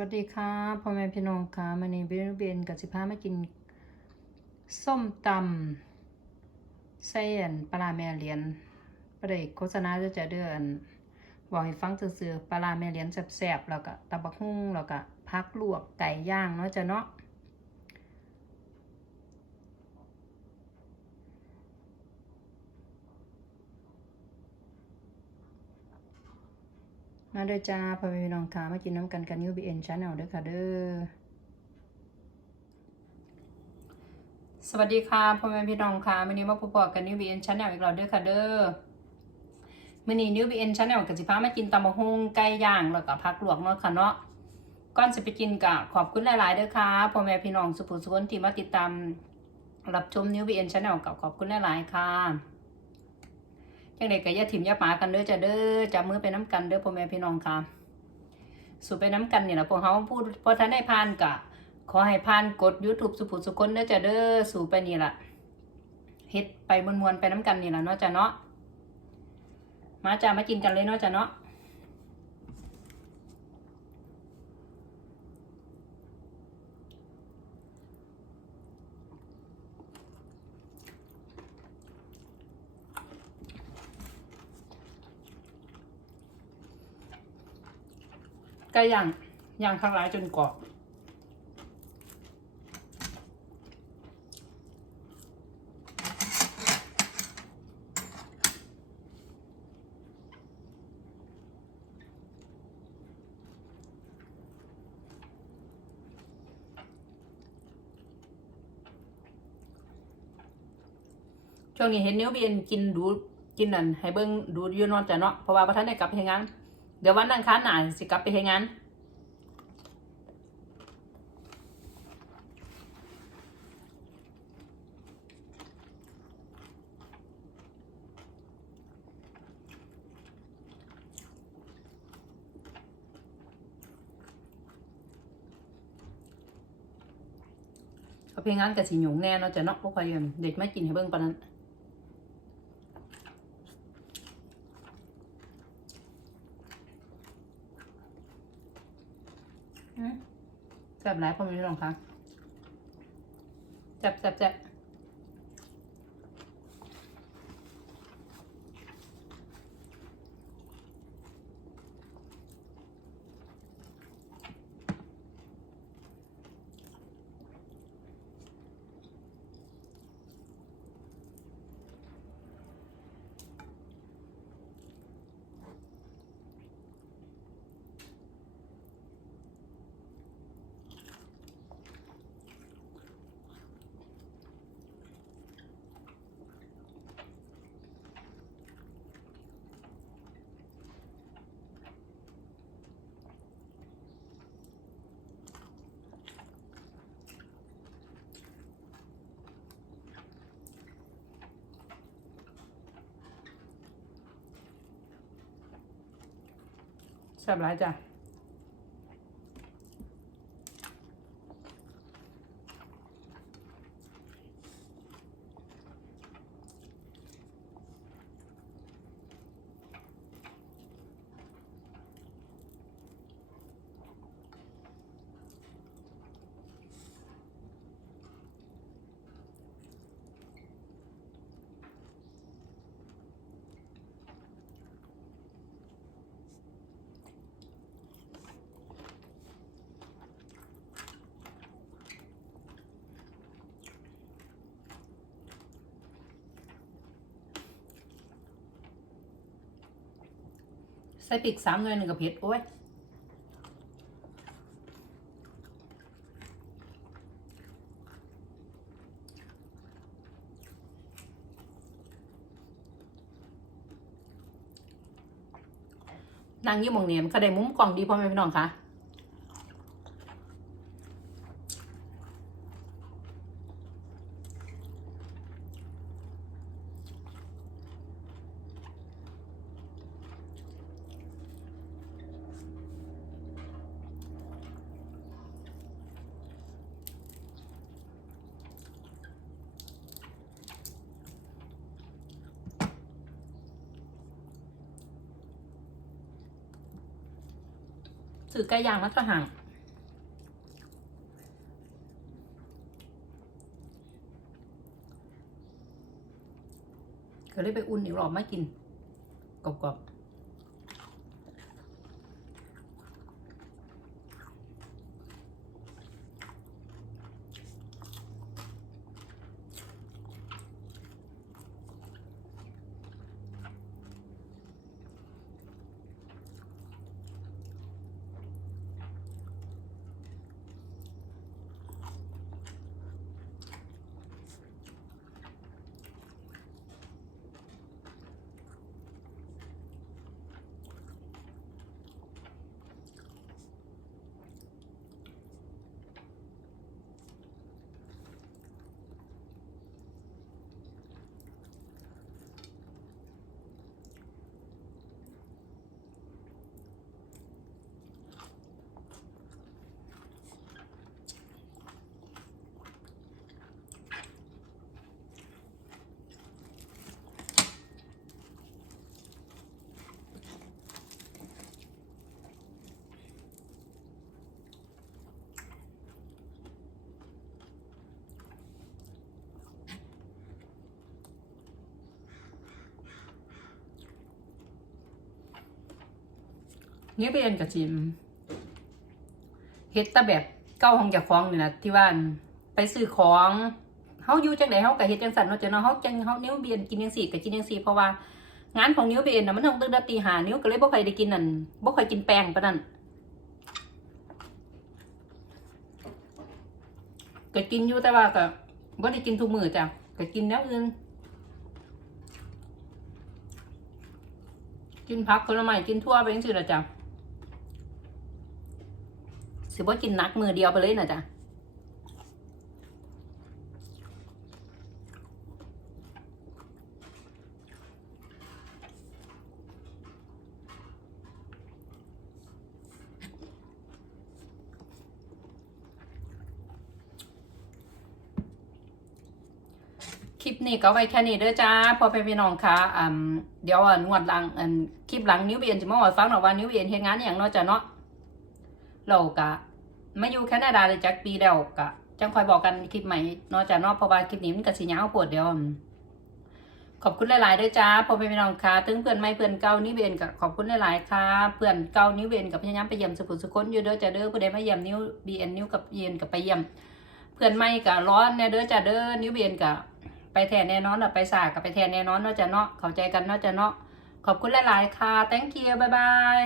วัสดีค่ะพ่อแม่พี่น้องค่ะมันนี้เบนเบนกับสิพามากิน ส้มตำเส้อันปลาแม่เลียนประเดี๋ยวโฆษณาจะจะเดือนบอกให้ฟังซื่อๆปลาแม่เลียนแสบๆแล้วก็ตะบักหุ่งแล้วก็พักลวกไก่ย่างเนาะจะเนาะ มาเด้อจ้าพ่อแม่พี่น้องค่ะมากินน้ำกันกันยูบีเอ็นชาแนลเด้อค่ะเด้อสวัสดีค่ะพ่อแม่พี่น้องค่ะวันนี้มาพบกันนิวบีเอ็นชาแนลอีกแล้วเด้อค่ะเด้อมื้อนี้นิวบีเอ็นชาแนลกับสิพามากินตำบักหุ่งไก่ย่างแล้วก็ผักลวกเนาะค่ะเนาะก่อนจะไปกินก็ขอบคุณหลายๆเด้อค่ะพ่อแม่พี่น้องสุภุสุคนที่มาติดตามรับชมนิวบีเอ็นชาแนลกับขอบคุณหลายๆค่ะ จังไดก็อย่าถิ่มอย่าปากันเด้อจ้ะเด้อจับมือไปน้ำกันเด้อพ่อแม่พี่น้องค่ะสู่ไปน้ำกันนี่แหละพวกเขาพูดพอท่านได้พานกะ ขอให้ผ่านกด YouTube สุภุสุคนเด้อจ้ะเด้อสู่ไปนี่ล่ะเฮ็ดไปมวนๆไปน้ำกันนี่ล่ะเนาะจ้ะเนาะมาจ้ามากินกันเลยเนาะจ้ะเนาะ ไก่ย่างย่างข้างหลายจนกรอบช่วงนี้เห็นเนิ้วเบียนกินดูกินนั่นให้เบิ้งดูยู่เนอนจ้ะเนาะเพราะว่าประธานได้กลับไปเฮ็ดงาน เดี๋ยววันอังคารหนาสิกลับไปเฮ็ดงานเอาเพลงงานกับสิหยงแน่เนาะจะเนาะพวกใครกันเด็กไม่กินให้เบิ่งปานนั้น แซ่บหลายพ่อม่พี่น้องคะแซ่บแซ่บแซ่บ แซ่บห ส่ปีกสามหน่วยหนึ่งกับเผ็ดโอ้ยนั่งยี่หมองเนี่ยมันก็ได้มุมกล่องดีพ่อแม่พี่น้องคะ สื่อไก่ยางมันก็ห่างก็เลยไปอุ่นอีกรอบม่กินกรอบๆ นี่เป็นกับจิมเฮ็ดแตะแบบเก้าห้องจากฟ้องนี่นะที่ว่าไปซื้อของเฮาอยู่จังไดเฮาก็เฮ็ดจังซั่นเนาะจ้ะเนาะเฮาจังเฮานิ้วเบียนกินจังซี่ก็กินจังซี่เพราะว่างานของนิ้วเบียนน่ะมันต้องตื่นแต่ตีห้านิ้วก็เลยบ่ค่อยได้กินนั่นบ่ค่อยกินแป้งปานนั้นก็กินอยู่แต่ว่าก็บ่ได้กินทุกมื้อจ้ะก็กินแนวอื่นกินผักผลไม้กินทั่วไปจังซี่ล่ะจ้ะ สิบ่กินนักมือเดียวไปเลยนะจ้ะคลิปนี้ก็ไว้แค่นี้เด้อจ้าพอไปพี่น้องค่ะอ่าเดี๋ยวอะนวดหลังคลิปหลังนิ้วเบียนจะมาว่าฟังหน่อยว่านิ้วเบียนเฮ็ดงานอย่างเนาะจ้ะเนาะ เรากะมาอยู่แคนาดาเลยจักปีแล้วกะจังคอยบอกกันคลิปใหม่นาะจ้ะเนาะเพราะว่าคลิปนี้มันก็สิยาปวดเดียวขอบคุณหลายๆด้วยจ้าพอไปพี่น้องค่ะถึงเพื่อนไม่เพื่อนเก่านิ้วเบียนกับขอบคุณหลายๆค่ะเพื่อนเก่านิ้วเบียนกับพยายามไปเยี่ยมสุขุสุคนอยู่เด้อจ้ะเด้อผู้ใดมาเยี่ยมนิ้วเบียนนิ้วกับเย็นกับไปเยี่ยม เพื่อนไม่กับร้อนแน่เด้อจ้ะเด้อนิวเบียนกับไปแทนแน่นอนหรอไปสากับไปแทนแน่นอนนาะจ้ะเนาะเข้าใจกันนาะจ้ะเนาะขอบคุณหลายๆค่ะ thank you บายบาย